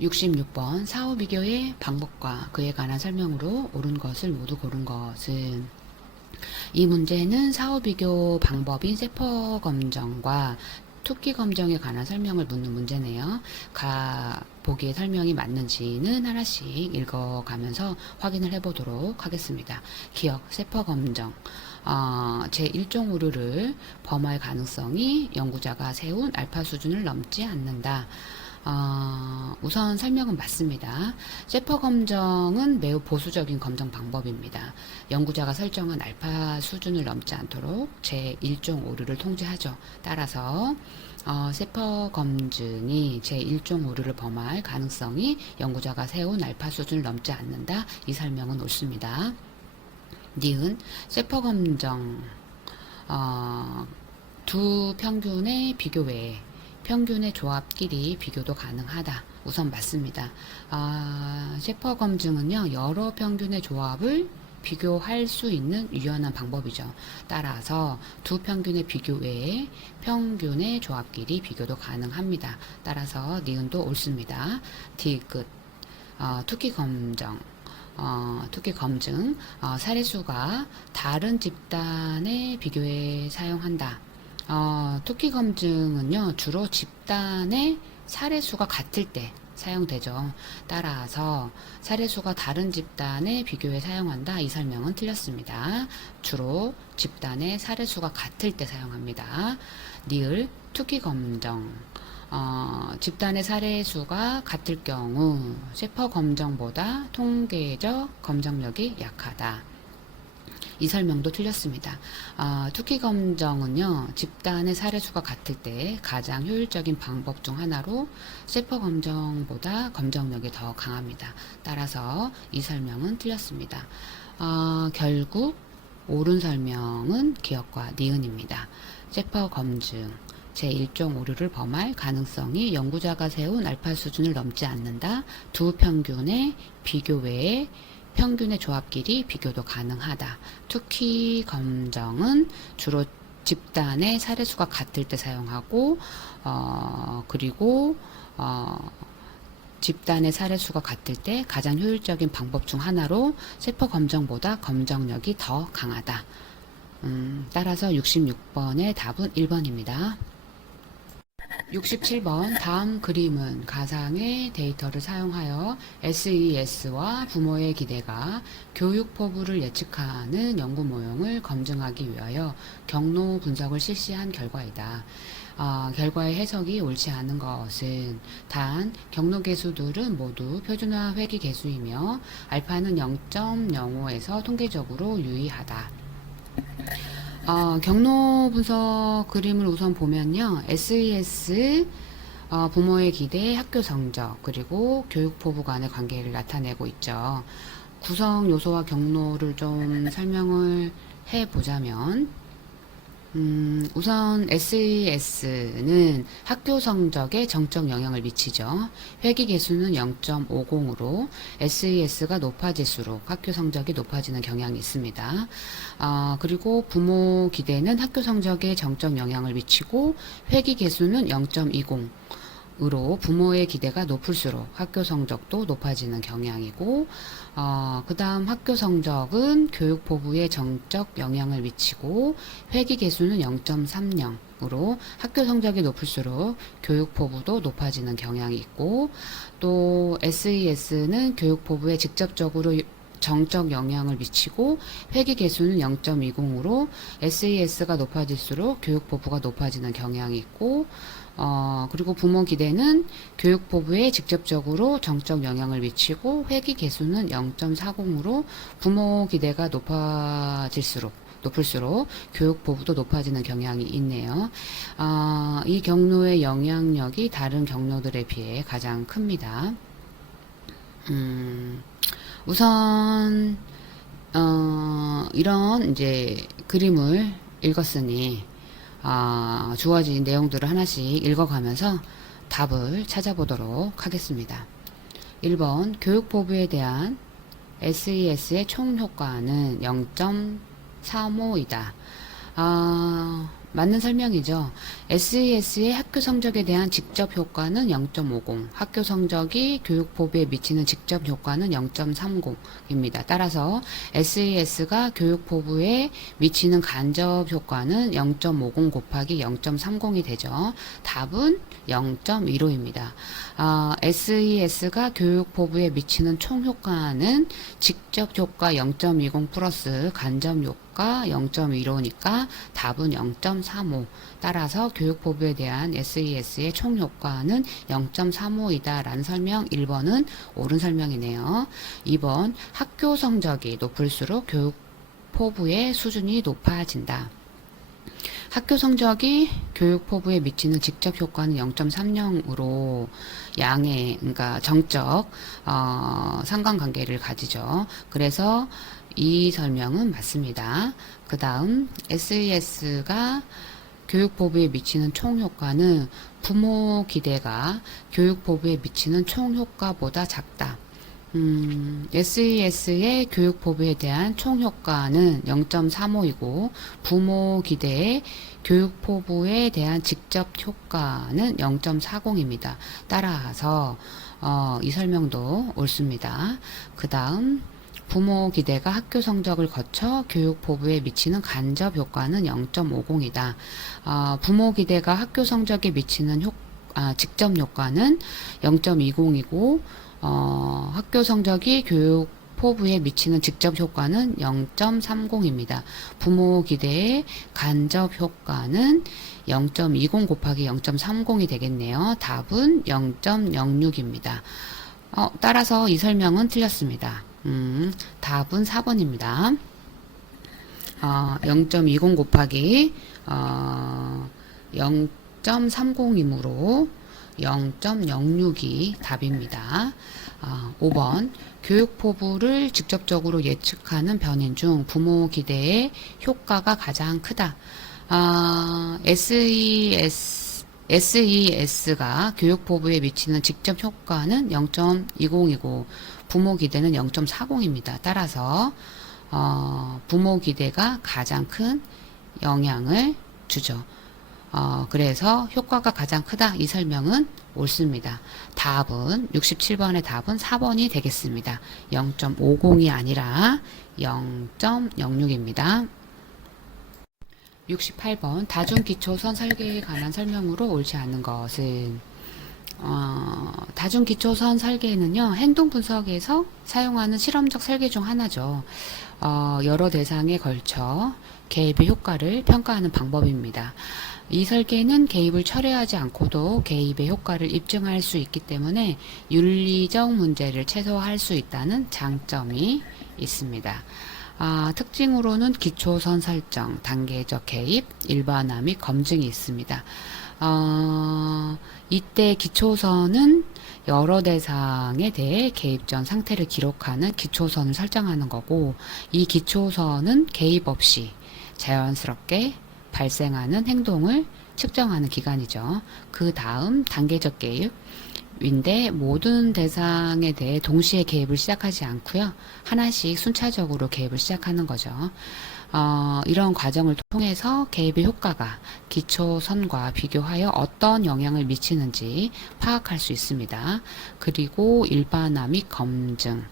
66번 사후 비교의 방법과 그에 관한 설명으로 옳은 것을 모두 고른 것은, 이 문제는 사후 비교 방법인 세포 검정과 투키 검정에 관한 설명을 묻는 문제네요. 보기의 설명이 맞는지는 하나씩 읽어가면서 확인을 해보도록 하겠습니다. 기억, 세포 검정. 제1종 오류를 범할 가능성이 연구자가 세운 알파 수준을 넘지 않는다. 우선 설명은 맞습니다. 세포 검정은 매우 보수적인 검정 방법입니다. 연구자가 설정한 알파 수준을 넘지 않도록 제1종 오류를 통제하죠. 따라서 세포 검증이 제1종 오류를 범할 가능성이 연구자가 세운 알파 수준을 넘지 않는다. 이 설명은 옳습니다. 니은 세포 검정 두 평균의 비교 외에 평균의 조합끼리 비교도 가능하다. 우선 맞습니다. 세포 검증은요, 여러 평균의 조합을 비교할 수 있는 유연한 방법이죠. 따라서 두 평균의 비교 외에 평균의 조합끼리 비교도 가능합니다. 따라서 니은도 옳습니다. 디귿 투키 검정 투키 검증 사례수가 다른 집단의 비교에 사용한다. 투키 검증은요, 주로 집단의 사례수가 같을 때 사용되죠. 따라서 사례수가 다른 집단의 비교에 사용한다. 이 설명은 틀렸습니다. 주로 집단의 사례수가 같을 때 사용합니다. 니을 투키 검정 집단의 사례수가 같을 경우 세포 검정보다 통계적 검정력이 약하다. 이 설명도 틀렸습니다. 투키 검정은요, 집단의 사례수가 같을 때 가장 효율적인 방법 중 하나로 세포 검정보다 검정력이 더 강합니다. 따라서 이 설명은 틀렸습니다. 결국 옳은 설명은 기억과 니은입니다. 세포 검증 제1종 오류를 범할 가능성이 연구자가 세운 알파 수준을 넘지 않는다. 두 평균의 비교 외에 평균의 조합끼리 비교도 가능하다. 투키 검정은 주로 집단의 사례수가 같을 때 사용하고 그리고 집단의 사례수가 같을 때 가장 효율적인 방법 중 하나로 세포 검정보다 검정력이 더 강하다. 따라서 66번의 답은 1번입니다. 67번 다음 그림은 가상의 데이터를 사용하여 SES와 부모의 기대가 교육 포부를 예측하는 연구 모형을 검증하기 위하여 경로 분석을 실시한 결과이다. 결과의 해석이 옳지 않은 것은 단 경로 개수들은 모두 표준화 회귀 개수이며 알파는 0.05에서 통계적으로 유의하다. 경로 분석 그림을 우선 보면요. SES, 부모의 기대, 학교 성적, 그리고 교육 포부 간의 관계를 나타내고 있죠. 구성 요소와 경로를 좀 설명을 해보자면, 우선 SES는 학교 성적에 정적 영향을 미치죠. 회귀 개수는 0.50으로 SES가 높아질수록 학교 성적이 높아지는 경향이 있습니다. 그리고 부모 기대는 학교 성적에 정적 영향을 미치고 회귀 개수는 0.20. 으로 부모의 기대가 높을수록 학교 성적도 높아지는 경향이고, 그 다음 학교 성적은 교육 포부에 정적 영향을 미치고 회귀 개수는 0.30으로 학교 성적이 높을수록 교육 포부도 높아지는 경향이 있고, 또 SES는 교육 포부에 직접적으로 정적 영향을 미치고 회귀 개수는 0.20으로 SES가 높아질수록 교육 포부가 높아지는 경향이 있고, 그리고 부모 기대는 교육 포부에 직접적으로 정적 영향을 미치고 회귀 개수는 0.40으로 부모 기대가 높을수록 교육 포부도 높아지는 경향이 있네요. 이 경로의 영향력이 다른 경로들에 비해 가장 큽니다. 우선 이런 이제 그림을 읽었으니 주어진 내용들을 하나씩 읽어가면서 답을 찾아보도록 하겠습니다. 1번 교육 포부에 대한 SES의 총 효과는 0.35이다. 맞는 설명이죠. SES의 학교 성적에 대한 직접 효과는 0.50, 학교 성적이 교육 포부에 미치는 직접 효과는 0.30입니다. 따라서 SES가 교육 포부에 미치는 간접 효과는 0.50 곱하기 0.30이 되죠. 답은 0.15입니다. SES가 교육 포부에 미치는 총 효과는 직접 효과 0.20 플러스 간접 효과 0.15니까 답은 0.35. 따라서 교육 포부에 대한 SES의 총 효과는 0.35이다 라는 설명 1번은 옳은 설명이네요. 2번 학교 성적이 높을수록 교육 포부의 수준이 높아진다. 학교 성적이 교육 포부에 미치는 직접 효과는 0.30으로 그러니까 정적 상관관계를 가지죠. 그래서 이 설명은 맞습니다. 그 다음 SES가 교육 포부에 미치는 총 효과는 부모 기대가 교육 포부에 미치는 총 효과보다 작다. SES의 교육 포부에 대한 총 효과는 0.35이고 부모 기대의 교육 포부에 대한 직접 효과는 0.40입니다. 따라서 이 설명도 옳습니다. 그 다음 부모 기대가 학교 성적을 거쳐 교육 포부에 미치는 간접 효과는 0.50이다. 부모 기대가 학교 성적에 미치는 직접 효과는 0.20이고 학교 성적이 교육 포부에 미치는 직접 효과는 0.30입니다. 부모 기대의 간접 효과는 0.20 곱하기 0.30이 되겠네요. 답은 0.06입니다. 따라서 이 설명은 틀렸습니다. 답은 4번입니다. 0.20 곱하기 0.30이므로 0.06이 답입니다. 5번 교육 포부를 직접적으로 예측하는 변인 중 부모 기대의 효과가 가장 크다. SES가 교육 포부에 미치는 직접 효과는 0.20이고 부모 기대는 0.40입니다. 따라서 부모 기대가 가장 큰 영향을 주죠. 그래서 효과가 가장 크다. 이 설명은 옳습니다. 답은 67번의 답은 4번이 되겠습니다. 0.50이 아니라 0.06입니다. 68번 다중기초선 설계에 관한 설명으로 옳지 않은 것은 다중기초선 설계는요 행동 분석에서 사용하는 실험적 설계 중 하나죠. 여러 대상에 걸쳐 개입의 효과를 평가하는 방법입니다. 이 설계는 개입을 철회하지 않고도 개입의 효과를 입증할 수 있기 때문에 윤리적 문제를 최소화할 수 있다는 장점이 있습니다. 특징으로는 기초선 설정, 단계적 개입, 일반화 및 검증이 있습니다. 이때 기초선은 여러 대상에 대해 개입 전 상태를 기록하는 기초선을 설정하는 거고, 이 기초선은 개입 없이 자연스럽게 발생하는 행동을 측정하는 기관이죠. 그 다음 단계적 개입인데 모든 대상에 대해 동시에 개입을 시작하지 않고요. 하나씩 순차적으로 개입을 시작하는 거죠. 이런 과정을 통해서 개입의 효과가 기초선과 비교하여 어떤 영향을 미치는지 파악할 수 있습니다. 그리고 일반화 및 검증,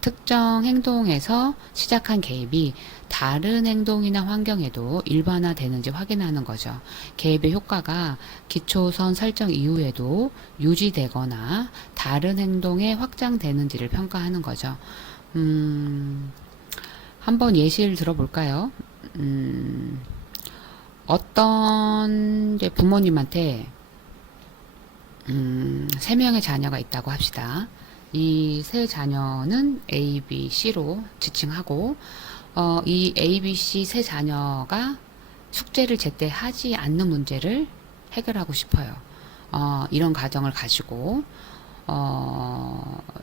특정 행동에서 시작한 개입이 다른 행동이나 환경에도 일반화되는지 확인하는 거죠. 개입의 효과가 기초선 설정 이후에도 유지되거나 다른 행동에 확장되는지를 평가하는 거죠. 한번 예시를 들어볼까요? 어떤 부모님한테 3명의 자녀가 있다고 합시다. 이 세 자녀는 A, B, C로 지칭하고 이 A, B, C 세 자녀가 숙제를 제때 하지 않는 문제를 해결하고 싶어요. 이런 가정을 가지고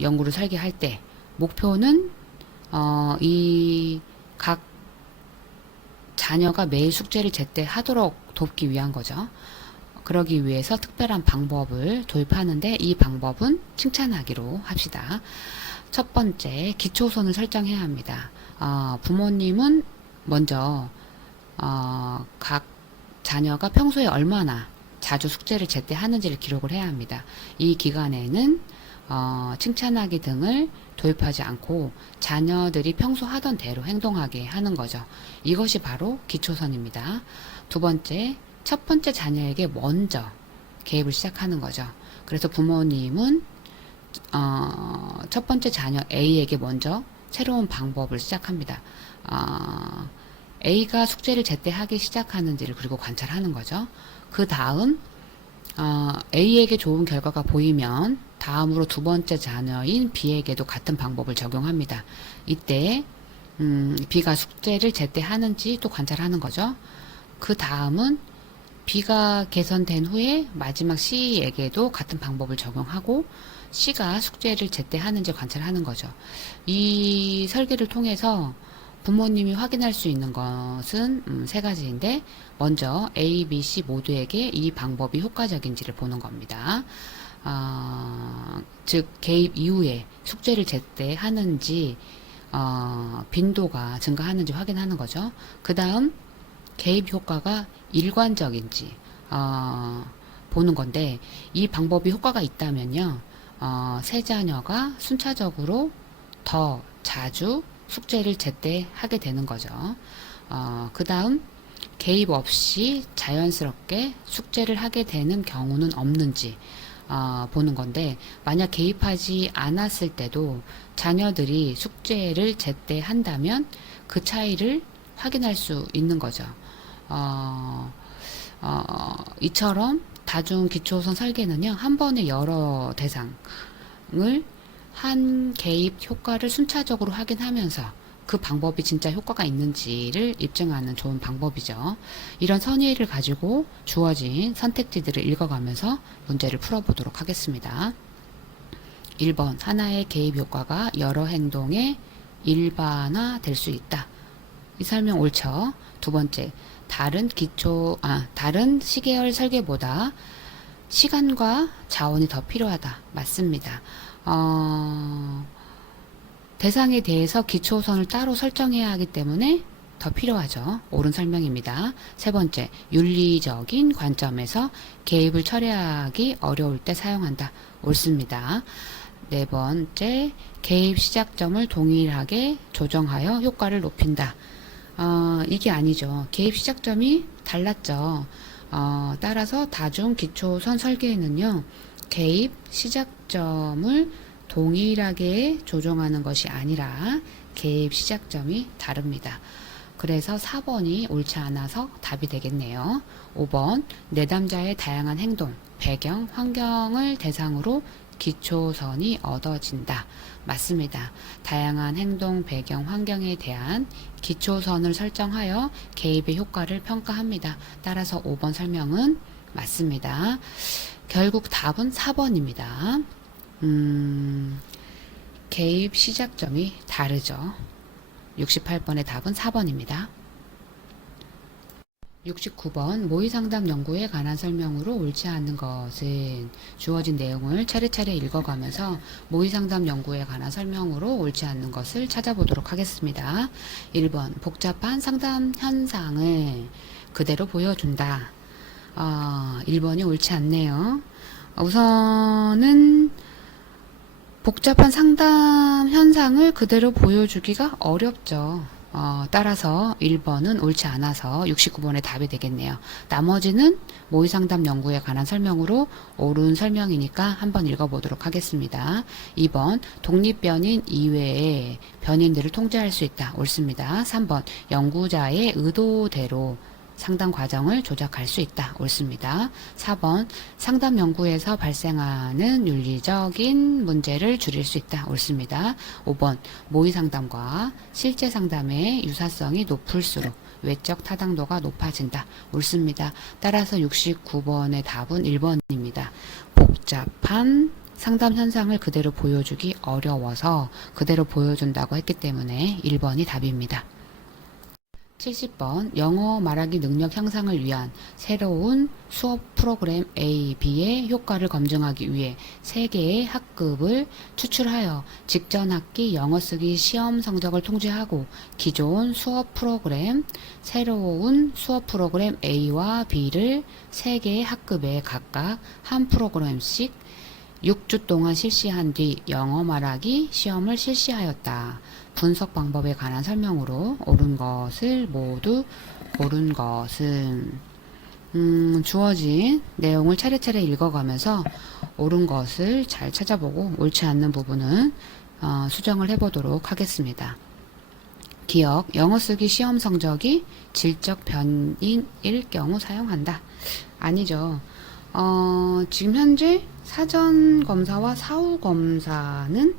연구를 설계할 때 목표는 이 각 자녀가 매일 숙제를 제때 하도록 돕기 위한 거죠. 그러기 위해서 특별한 방법을 도입하는데 이 방법은 칭찬하기로 합시다. 첫 번째, 기초선을 설정해야 합니다. 부모님은 먼저 각 자녀가 평소에 얼마나 자주 숙제를 제때 하는지를 기록을 해야 합니다. 이 기간에는 칭찬하기 등을 도입하지 않고 자녀들이 평소 하던 대로 행동하게 하는 거죠. 이것이 바로 기초선입니다. 두 번째, 첫 번째 자녀에게 먼저 개입을 시작하는 거죠. 그래서 부모님은 첫 번째 자녀 A에게 먼저 새로운 방법을 시작합니다. A가 숙제를 제때 하기 시작하는지를 그리고 관찰하는 거죠. 그 다음 A에게 좋은 결과가 보이면 다음으로 두 번째 자녀인 B에게도 같은 방법을 적용합니다. 이때 B가 숙제를 제때 하는지 또 관찰하는 거죠. 그 다음은 B가 개선된 후에 마지막 C에게도 같은 방법을 적용하고 C가 숙제를 제때 하는지 관찰하는 거죠. 이 설계를 통해서 부모님이 확인할 수 있는 것은 세 가지인데, 먼저 A, B, C 모두에게 이 방법이 효과적인지를 보는 겁니다. 즉 개입 이후에 숙제를 제때 하는지 빈도가 증가하는지 확인하는 거죠. 그 다음 개입 효과가 일관적인지 보는 건데, 이 방법이 효과가 있다면요, 세 자녀가 순차적으로 더 자주 숙제를 제때 하게 되는 거죠. 그 다음 개입 없이 자연스럽게 숙제를 하게 되는 경우는 없는지 보는 건데, 만약 개입하지 않았을 때도 자녀들이 숙제를 제때 한다면 그 차이를 확인할 수 있는 거죠. 이처럼 다중 기초선 설계는요, 한 번에 여러 대상을 한 개입 효과를 순차적으로 확인하면서 그 방법이 진짜 효과가 있는지를 입증하는 좋은 방법이죠. 이런 선의를 가지고 주어진 선택지들을 읽어가면서 문제를 풀어보도록 하겠습니다. 1번, 하나의 개입 효과가 여러 행동에 일반화될 수 있다. 이 설명 옳죠? 두 번째, 다른 시계열 설계보다 시간과 자원이 더 필요하다. 맞습니다. 대상에 대해서 기초선을 따로 설정해야 하기 때문에 더 필요하죠. 옳은 설명입니다. 세 번째, 윤리적인 관점에서 개입을 처리하기 어려울 때 사용한다. 옳습니다. 네 번째, 개입 시작점을 동일하게 조정하여 효과를 높인다. 이게 아니죠. 개입 시작점이 달랐죠. 따라서 다중 기초선 설계에는요, 개입 시작점을 동일하게 조정하는 것이 아니라 개입 시작점이 다릅니다. 그래서 4번이 옳지 않아서 답이 되겠네요. 5번, 내담자의 다양한 행동, 배경, 환경을 대상으로 기초선이 얻어진다. 맞습니다. 다양한 행동, 배경, 환경에 대한 기초선을 설정하여 개입의 효과를 평가합니다. 따라서 5번 설명은 맞습니다. 결국 답은 4번입니다. 개입 시작점이 다르죠. 68번의 답은 4번입니다. 69번, 모의상담 연구에 관한 설명으로 옳지 않는 것은, 주어진 내용을 차례차례 읽어가면서 모의상담 연구에 관한 설명으로 옳지 않는 것을 찾아보도록 하겠습니다. 1번, 복잡한 상담 현상을 그대로 보여준다. 1번이 옳지 않네요. 우선은 복잡한 상담 현상을 그대로 보여주기가 어렵죠. 따라서 1번은 옳지 않아서 69번의 답이 되겠네요. 나머지는 모의상담 연구에 관한 설명으로 옳은 설명이니까 한번 읽어보도록 하겠습니다. 2번, 독립변인 이외의 변인들을 통제할 수 있다. 옳습니다. 3번, 연구자의 의도대로 상담 과정을 조작할 수 있다. 옳습니다. 4번, 상담 연구에서 발생하는 윤리적인 문제를 줄일 수 있다. 옳습니다. 5번, 모의 상담과 실제 상담의 유사성이 높을수록 외적 타당도가 높아진다. 옳습니다. 따라서 69번의 답은 1번입니다. 복잡한 상담 현상을 그대로 보여주기 어려워서 그대로 보여준다고 했기 때문에 1번이 답입니다. 70번 영어 말하기 능력 향상을 위한 새로운 수업 프로그램 A, B의 효과를 검증하기 위해 3개의 학급을 추출하여 직전 학기 영어 쓰기 시험 성적을 통제하고 기존 수업 프로그램, 새로운 수업 프로그램 A와 B를 3개의 학급에 각각 한 프로그램씩 6주 동안 실시한 뒤 영어 말하기 시험을 실시하였다. 분석 방법에 관한 설명으로 옳은 것을 모두 고른 것은 주어진 내용을 차례차례 읽어가면서 옳은 것을 잘 찾아보고 옳지 않는 부분은 수정을 해보도록 하겠습니다. 기억, 영어 쓰기 시험 성적이 질적 변인일 경우 사용한다. 아니죠. 지금 현재 사전 검사와 사후 검사는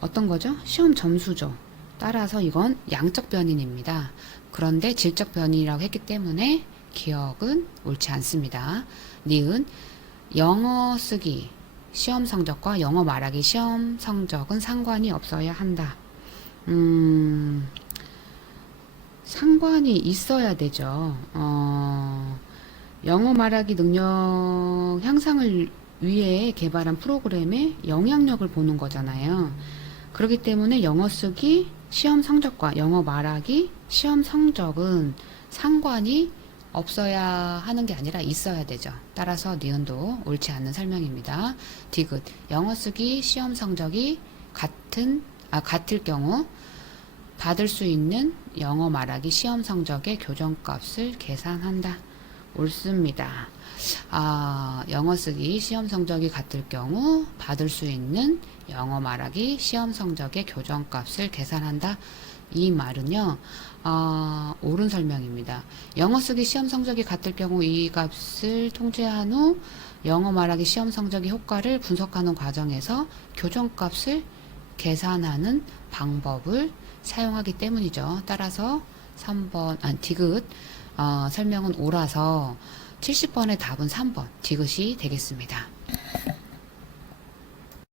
어떤 거죠? 시험 점수죠. 따라서 이건 양적 변인입니다. 그런데 질적 변인이라고 했기 때문에 기억은 옳지 않습니다. 니은 영어 쓰기 시험 성적과 영어 말하기 시험 성적은 상관이 없어야 한다. 상관이 있어야 되죠. 영어 말하기 능력 향상을 위해 개발한 프로그램의 영향력을 보는 거잖아요. 그렇기 때문에 영어 쓰기 시험 성적과 영어 말하기 시험 성적은 상관이 없어야 하는 게 아니라 있어야 되죠. 따라서 니은도 옳지 않는 설명입니다. 디귿 영어 쓰기 시험 성적이 같을 경우 받을 수 있는 영어 말하기 시험 성적의 교정값을 계산한다. 옳습니다. 영어 쓰기 시험 성적이 같을 경우 받을 수 있는 영어 말하기 시험 성적의 교정값을 계산한다. 이 말은요, 옳은 설명입니다. 영어 쓰기 시험 성적이 같을 경우 이 값을 통제한 후 영어 말하기 시험 성적의 효과를 분석하는 과정에서 교정값을 계산하는 방법을 사용하기 때문이죠. 따라서 3번, 디귿, 설명은 옳아서 70번의 답은 3번, 디귿이 되겠습니다.